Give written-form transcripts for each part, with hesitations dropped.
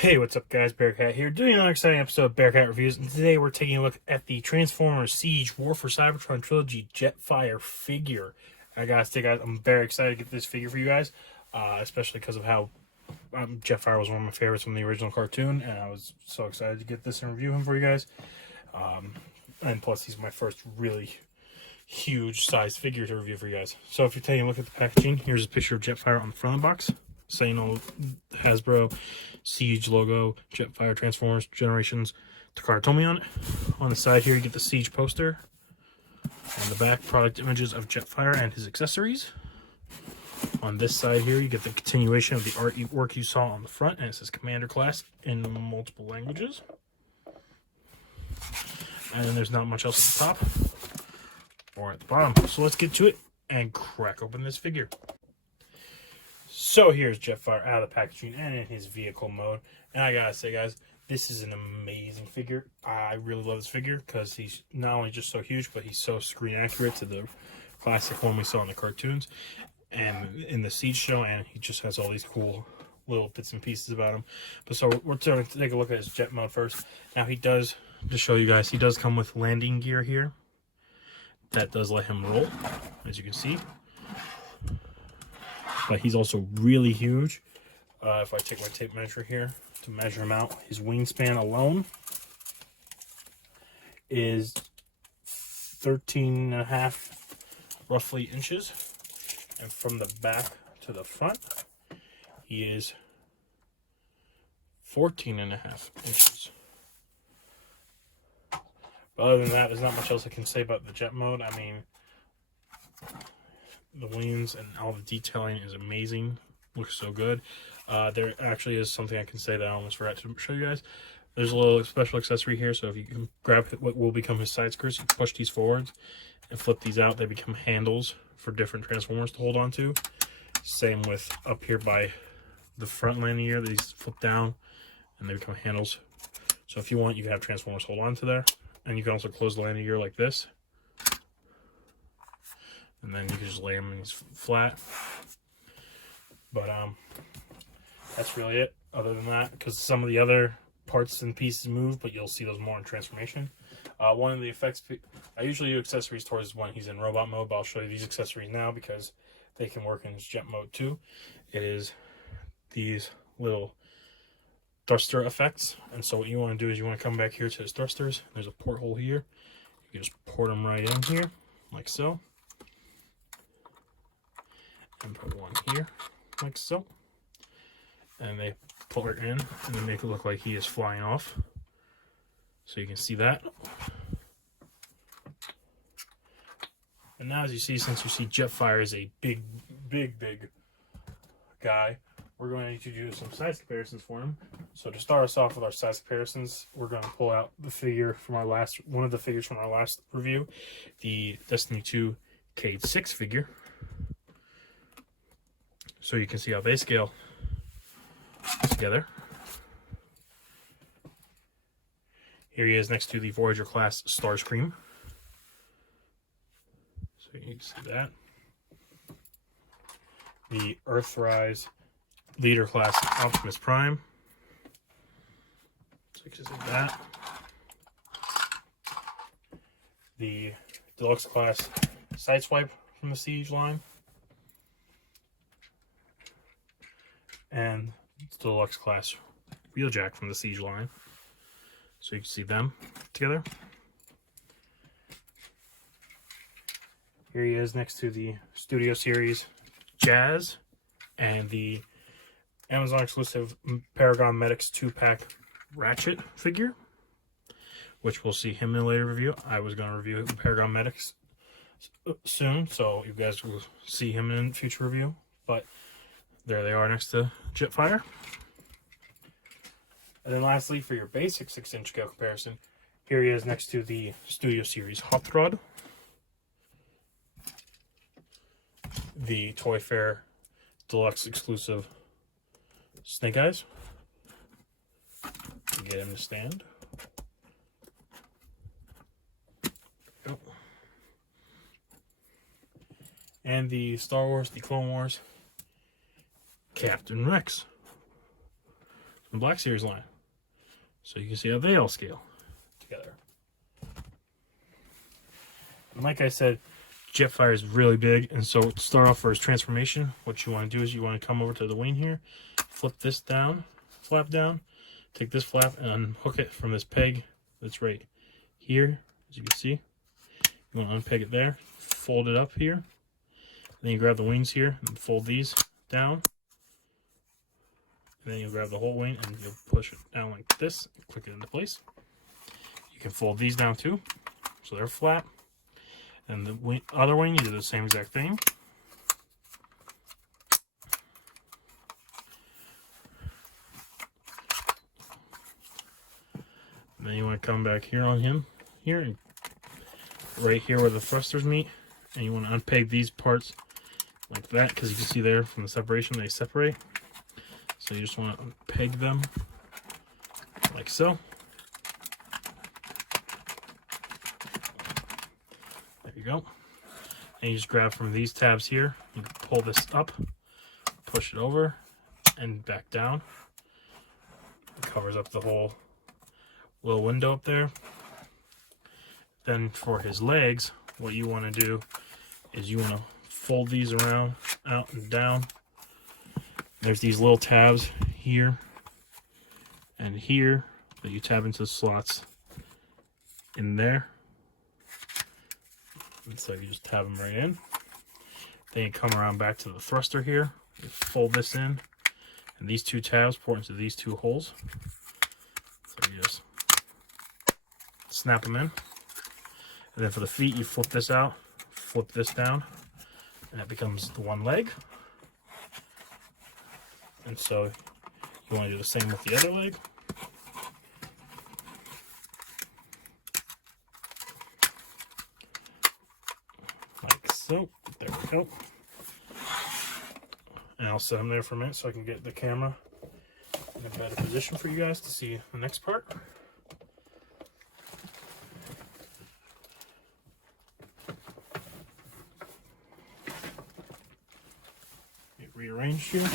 Hey, what's up guys, Bearcat here, doing another exciting episode of Bearcat Reviews, and today we're taking a look at the Transformers Siege War for Cybertron Trilogy Jetfire figure. I gotta say guys, I'm very excited to get this figure for you guys, especially because of how Jetfire was one of my favorites from the original cartoon, and I was so excited to get this and review him for you guys. And plus he's my first really huge size figure to review for you guys. So if you're taking a look at the packaging, here's a picture of Jetfire on the front of the box, saying all Hasbro Siege logo, Jetfire Transformers Generations Takara Tomy on it. On the side here you get the Siege poster. On the back, product images of Jetfire and his accessories. On this side here you get the continuation of the artwork you saw on the front, and it says Commander Class in multiple languages. And then there's not much else at the top or at the bottom. So let's get to it and crack open this figure. So here's Jetfire out of the packaging and in his vehicle mode. And I gotta say guys, this is an amazing figure. I really love this figure because he's not only just so huge, but he's so screen accurate to the classic one we saw in the cartoons and in the Siege show, and he just has all these cool little bits and pieces about him. But so we're going to take a look at his jet mode first. Now he does, to show you guys, he does come with landing gear here. That does let him roll, as you can see. But he's also really huge. If I take my tape measure here to measure him out, his wingspan alone is 13.5 roughly inches. And from the back to the front, he is 14.5 inches. But other than that, there's not much else I can say about the jet mode. I mean, the wings and all the detailing is amazing. Looks so good. There actually is something I can say that I almost forgot to show you guys. There's a little special accessory here, so if you can grab what will become his side skirts, you push these forwards and flip these out. They become handles for different Transformers to hold on to. Same with up here by the front landing gear. These flip down and they become handles. So if you want, you can have Transformers hold on to there. And you can also close the landing gear like this. And then you can just lay them in flat. But that's really it. Other than that, because some of the other parts and pieces move, but you'll see those more in transformation. One of the effects, I usually do accessories towards when he's in robot mode, but I'll show you these accessories now because they can work in his jet mode too. It is these little thruster effects, and so what you want to do is you want to come back here to his thrusters. There's a porthole here. You can just port them right in here, like so. And put one here, like so. And they pull it in, and then make it look like he is flying off. So you can see that. And now as you see, since you see Jetfire is a big guy, we're going to do some size comparisons for him. So to start us off with our size comparisons, we're going to pull out the figure from one of the figures from our last review, the Destiny 2 Cade 6 figure. So you can see how they scale together. Here he is next to the Voyager class Starscream. So you can see that. The Earthrise Leader class Optimus Prime. So you can see that. The Deluxe class Sideswipe from the Siege line. And the Deluxe class Wheeljack from the Siege line. So you can see them together. Here he is next to the Studio Series Jazz and the Amazon exclusive Paragon Medics 2-pack Ratchet figure, which we'll see him in a later review. I was going to review Paragon Medics soon, so you guys will see him in future review. But there they are next to Jetfire. And then lastly, for your basic 6-inch scale comparison, here he is next to the Studio Series Hot Rod, the Toy Fair Deluxe exclusive Snake Eyes. Get him to stand. Go. And the Star Wars, the Clone Wars Captain Rex. from the Black Series line. So you can see how they all scale together. And like I said, Jetfire is really big, and so to start off for his transformation, what you want to do is you want to come over to the wing here, flip this down, flap down, take this flap and unhook it from this peg that's right here, as you can see. You want to unpeg it there, fold it up here, then you grab the wings here and fold these down, and then you'll grab the whole wing and you'll push it down like this, and click it into place. You can fold these down too, so they're flat. And the other wing, you do the same exact thing. And then you want to come back here on him, here, and right here where the thrusters meet, and you want to unpeg these parts like that, because you can see there from the separation they separate. So you just want to unpeg them like so. There you go. And you just grab from these tabs here, you can pull this up, push it over, and back down. It covers up the whole little window up there. Then for his legs, what you want to do is you want to fold these around, out and down. There's these little tabs here and here that you tab into the slots in there. And so you just tab them right in. Then you come around back to the thruster here. You fold this in, and these two tabs pour into these two holes. So you just snap them in. And then for the feet, you flip this out, flip this down, and that becomes the one leg. And so you want to do the same with the other leg. Like so. There we go. And I'll set them there for a minute so I can get the camera in a better position for you guys to see the next part. Get rearranged here.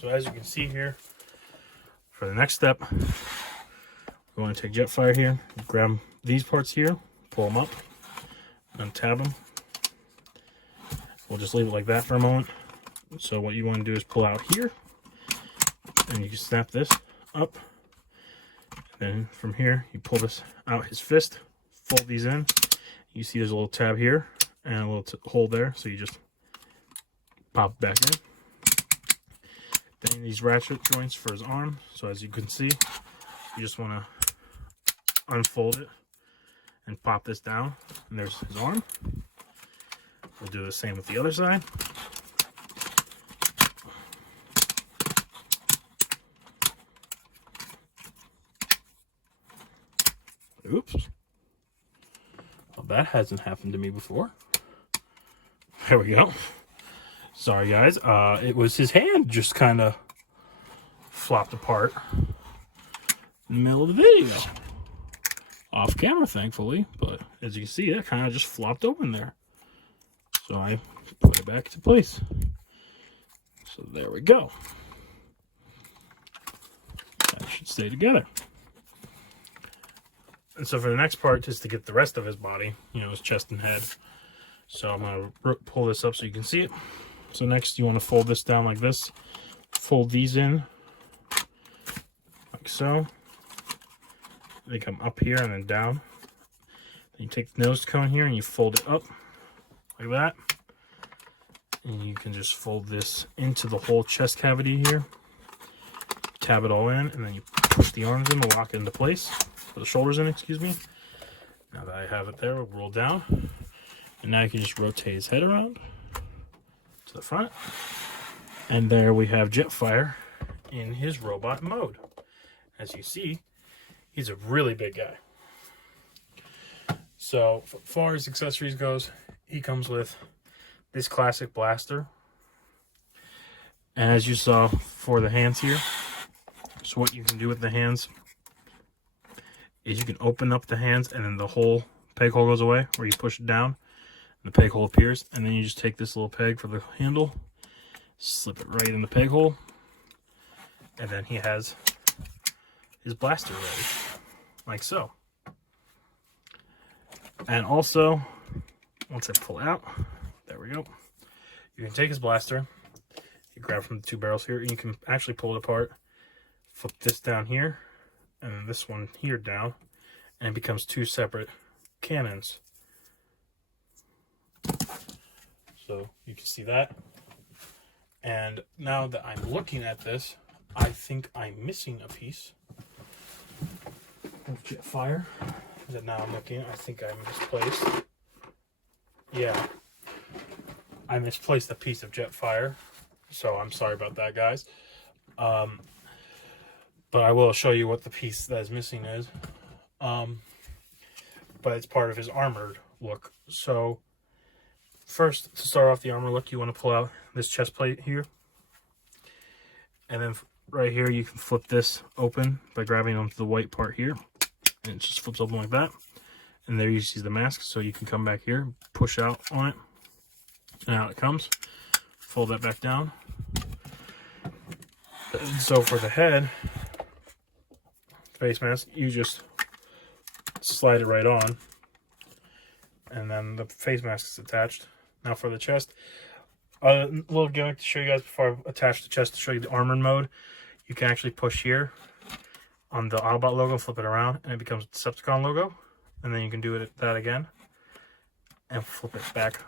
So as you can see here, for the next step, we want to take Jetfire here, grab these parts here, pull them up, untab them. We'll just leave it like that for a moment. So what you want to do is pull out here, and you can snap this up. And then from here, you pull this out his fist, fold these in. You see there's a little tab here and a little hole there, so you just pop it back in. Then these ratchet joints for his arm. So as you can see, you just want to unfold it and pop this down, and there's his arm. We'll do the same with the other side. Oops. Well, that hasn't happened to me before. There we go. Sorry guys, it was his hand just kind of flopped apart in the middle of the video. Off camera, thankfully, but as you can see, that kind of just flopped open there. So I put it back to place. So there we go. That should stay together. And so for the next part, just to get the rest of his body, you know, his chest and head. So I'm going to pull this up so you can see it. So next you want to fold this down like this. Fold these in like so. They come up here and then down. Then you take the nose cone here and you fold it up like that. And you can just fold this into the whole chest cavity here. Tab it all in, and then you push the arms in to lock it into place. Or the shoulders in, excuse me. Now that I have it there, we'll roll down. And now you can just rotate his head around to the front. And there we have Jetfire in his robot mode. As you see, he's a really big guy. So, as far as accessories goes, he comes with this classic blaster. And as you saw for the hands here, so what you can do with the hands is you can open up the hands and then the whole peg hole goes away, where you push it down and the peg hole appears, and then you just take this little peg for the handle, slip it right in the peg hole, And then he has his blaster ready, like so. And also, once I pull out, there we go. You can take his blaster, you grab from the two barrels here, and you can actually pull it apart, flip this down here, and then this one here down, and it becomes two separate cannons. So you can see that. And now that I'm looking at this, I think I'm missing a piece of Jetfire. That now I'm looking, I think I misplaced. Yeah, I misplaced a piece of Jetfire, so I'm sorry about that, guys. But I will show you what the piece that is missing is. But it's part of his armored look. So first, to start off the armor look, you want to pull out this chest plate here, and then right here you can flip this open by grabbing onto the white part here, and it just flips open like that. And there you see the mask, so you can come back here, push out on it, and out it comes. Fold that back down. And so for the head face mask, you just slide it right on, and then the face mask is attached. Now for the chest, a little gimmick to show you guys before I attach the chest to show you the armored mode. You can actually push here on the Autobot logo, flip it around, and it becomes a Decepticon logo. And then you can do it that again and flip it back,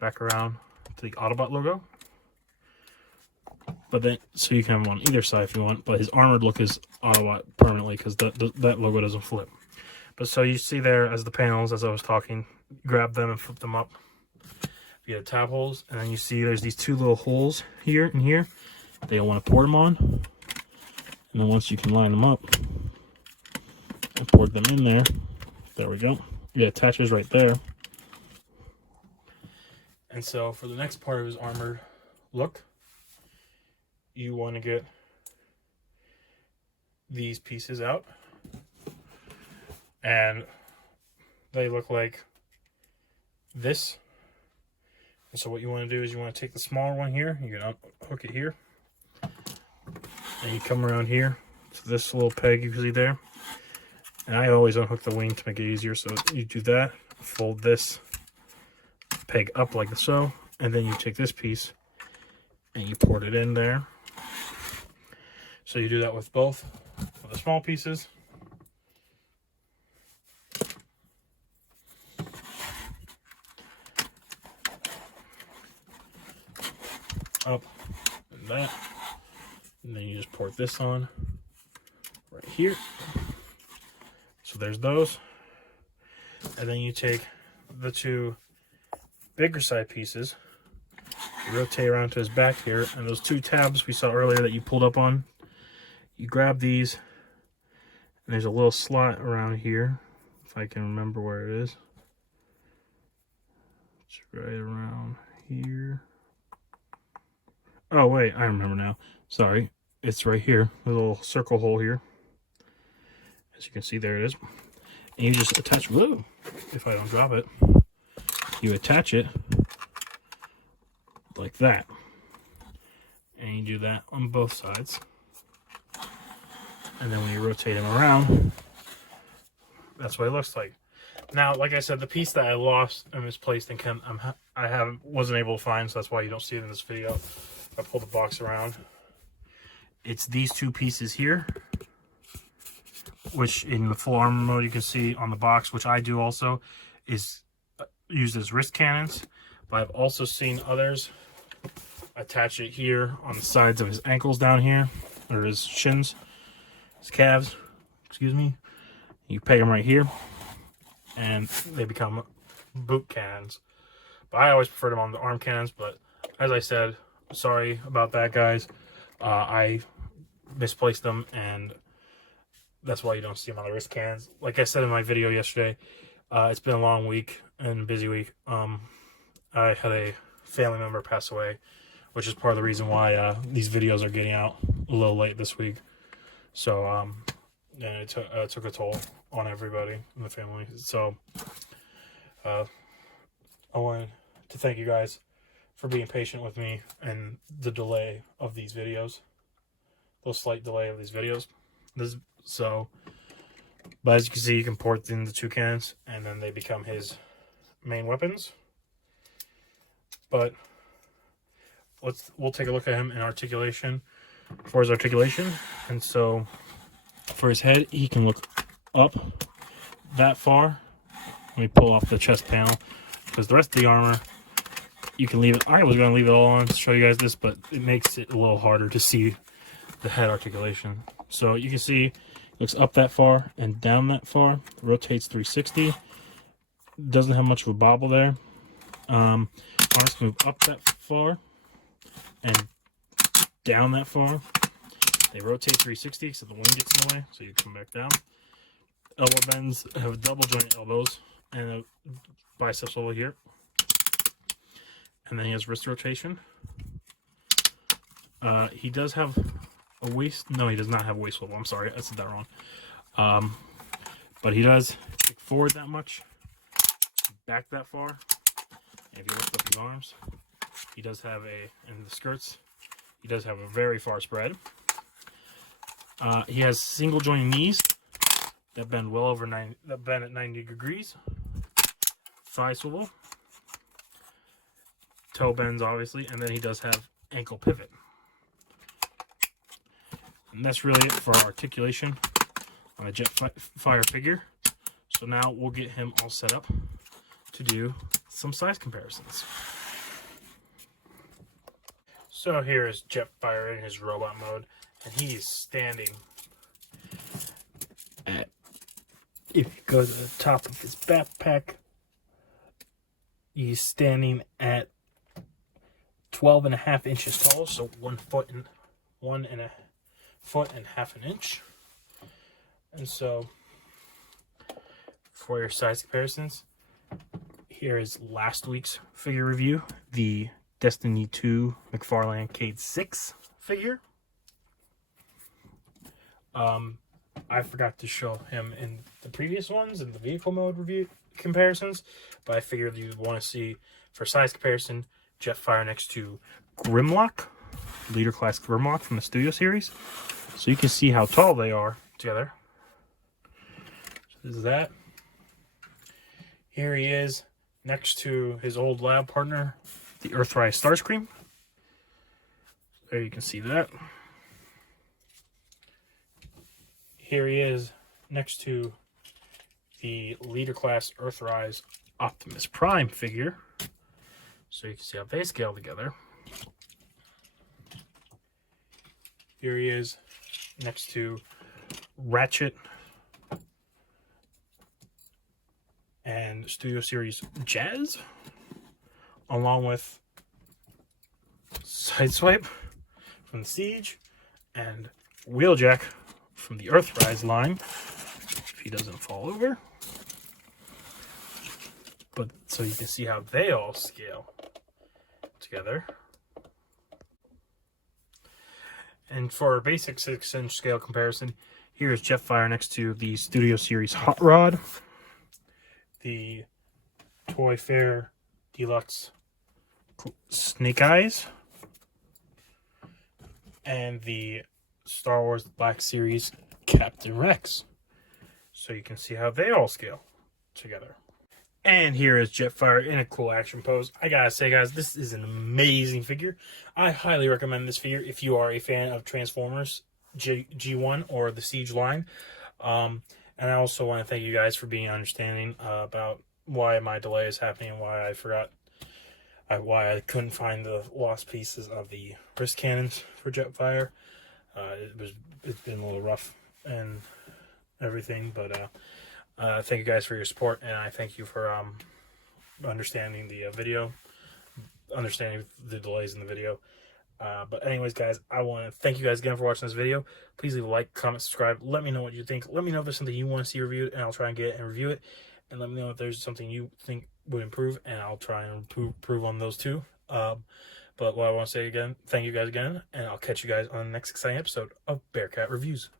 back around to the Autobot logo. But then, so you can have them on either side if you want, but his armored look is Autobot permanently because that logo doesn't flip. But so you see there as the panels, as I was talking, grab them and flip them up via tab holes, and then you see there's these two little holes here and here that you'll want to port them on. And then once you can line them up and port them in there we go. It attaches right there. And so for the next part of his armored look, you want to get these pieces out, and they look like this. And so what you want to do is you want to take the smaller one here, you can hook it here, and you come around here to this little peg you can see there. And I always unhook the wing to make it easier, so you do that, fold this peg up like so, and then you take this piece and you port it in there. So you do that with both of the small pieces. Up and that. And then you just port this on right here. So there's those. And then you take the two bigger side pieces, you rotate around to his back here, and those two tabs we saw earlier that you pulled up on, you grab these, and there's a little slot around here, if I can remember where it is. It's right around here. Oh wait, I remember now. Sorry, it's right here, a little circle hole here. As you can see, there it is. And you just attach, whoa, if I don't drop it, you attach it like that. And you do that on both sides. And then when you rotate him around, that's what it looks like. Now, like I said, the piece that I lost and misplaced and wasn't able to find, so that's why you don't see it in this video. I pull the box around. It's these two pieces here, which in the full armor mode you can see on the box, which I do also, is used as wrist cannons. But I've also seen others attach it here on the sides of his ankles down here, or his shins, his calves, excuse me. You peg them right here, and they become boot cannons. But I always prefer them on the arm cannons, but as I said, sorry about that, guys. I misplaced them, and that's why you don't see them on the wrist cannons. Like I said in my video yesterday, it's been a long week and busy week. I had a family member pass away, which is part of the reason why these videos are getting out a little late this week. So, yeah, it took a toll on everybody in the family. So, I wanted to thank you guys for being patient with me and the delay of these videos. little slight delay of these videos. But as you can see, you can port in the 2 cannons, and then they become his main weapons. But we'll take a look at him in articulation. For his articulation, and so for his head, he can look up that far. Let me pull off the chest panel, because the rest of the armor, you can leave it. I was going to leave it all on to show you guys this, but it makes it a little harder to see the head articulation. So you can see it looks up that far and down that far, rotates 360, doesn't have much of a bobble there. Arms move up that far and down that far. They rotate 360, so the wing gets in the way, so you come back down. Elbow bends have double joint elbows and a biceps over here. And then he has wrist rotation. He does have a waist. No, he does not have a waist swivel. I'm sorry, I said that wrong. But he does kick forward that much, back that far. And if you lift up his arms, he does have in the skirts, he does have a very far spread. He has single joint knees that bend well over that bend at 90 degrees. Thigh swivel. Toe bends, obviously, and then he does have ankle pivot. And that's really it for our articulation on a Jetfire figure. So now we'll get him all set up to do some size comparisons. So here is Jetfire in his robot mode, and he's standing at, if you go to the top of his backpack, he's standing at 12.5 inches tall, so 1 foot and 1.5 inches. And so for your size comparisons, here is last week's figure review, the Destiny 2 McFarlane Cade 6 figure. I forgot to show him in the previous ones in the vehicle mode review comparisons, but I figured you'd want to see, for size comparison, Jetfire next to Grimlock, Leader Class Grimlock from the Studio series, so you can see how tall they are together. So this is that. Here he is next to his old lab partner, the Earthrise Starscream. There you can see that. Here he is next to the Leader Class Earthrise Optimus Prime figure. So you can see how they scale together. Here he is next to Ratchet and Studio Series Jazz, along with Sideswipe from the Siege and Wheeljack from the Earthrise line, if he doesn't fall over. But so you can see how they all scale together. And for a basic 6-inch scale comparison, here is Jetfire next to the Studio Series Hot Rod, the Toy Fair Deluxe Snake Eyes, and the Star Wars Black Series Captain Rex. So you can see how they all scale together. And here is Jetfire in a cool action pose. I gotta say, guys, this is an amazing figure. I highly recommend this figure if you are a fan of Transformers G1 or the Siege line. And I also want to thank you guys for being understanding about why my delay is happening and why I forgot, why I couldn't find the lost pieces of the wrist cannons for Jetfire. It's been a little rough and everything, but thank you guys for your support, and I thank you for understanding the video, understanding the delays in the video. But anyways, guys, I want to thank you guys again for watching this video. Please leave a like, comment, subscribe. Let me know what you think. Let me know if there's something you want to see reviewed, and I'll try and get it and review it. And let me know if there's something you think would improve, and I'll try and improve on those too. But what I want to say again, thank you guys again, and I'll catch you guys on the next exciting episode of Bearcat Reviews.